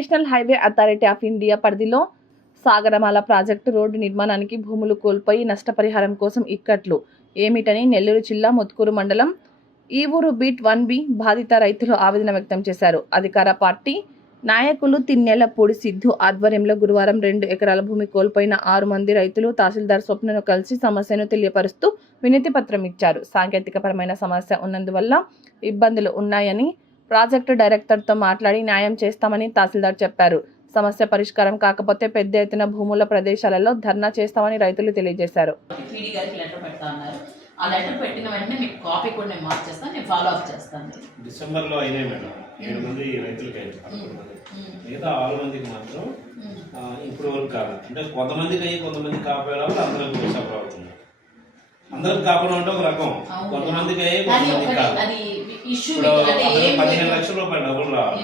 National highway authority of India పరిధిలో Sagarmala project road నిర్మాణానికి భూములు కోల్పోయి నష్టపరిహారం కోసం ఇక్కట్లు ఏమిటని నెల్లూరు జిల్లా ముత్కూరు మండలం ఈ ఊరు బీట్ 1B బాధిత రైతులు ఆవేదన వ్యక్తం చేశారు. అధికార పార్టీ నాయకులు తిన్నెలపూడి సిద్ధు ఆధ్వర్యంలో గురువారం 2 ఎకరాల భూమి కోల్పోయిన 6 మంది రైతులు తహసీల్దార్ స్వప్నను కలిసి సమస్యను తెలియపరుస్తూ వినతి పత్రం ఇచ్చారు. సాంకేతికపరమైన సమస్య ఉన్నందువల్ల ఇబ్బందులు ఉన్నాయని ప్రాజెక్టు డైరెక్టర్తో మాట్లాడి న్యాయం చేస్తామని తహసీల్దార్ చెప్పారు. సమస్య పరిష్కారం కాకపోతే పెద్ద ఎత్తున భూముల ప్రదేశాలలో ధర్నా చేస్తామని రైతులు తెలియజేశారు. ఆ లెటర్ పెట్టిన వెంటనే మీకు కాపీ కూడా నేను మార్క్ చేస్తాను, నేను ఫాలో అప్ చేస్తాను. డిసెంబర్లో అయినాయి మేడం, 7 మంది రైతులకి అయింది. మిగతా 6 మందికి మాత్రం ఇప్పుడు వరకు కాదు. అంటే కొంతమందికి అయ్యి కొంతమందికి కాపాడాలి, అందరికి సఫర్ అవుతుంది. అందరికి కాపాడు అంటే ఒక రకం, కొంతమందికి అయ్యి కొంతమందికి కాదు. 15 లక్షల రూపాయలు డబ్బులు రావాలి.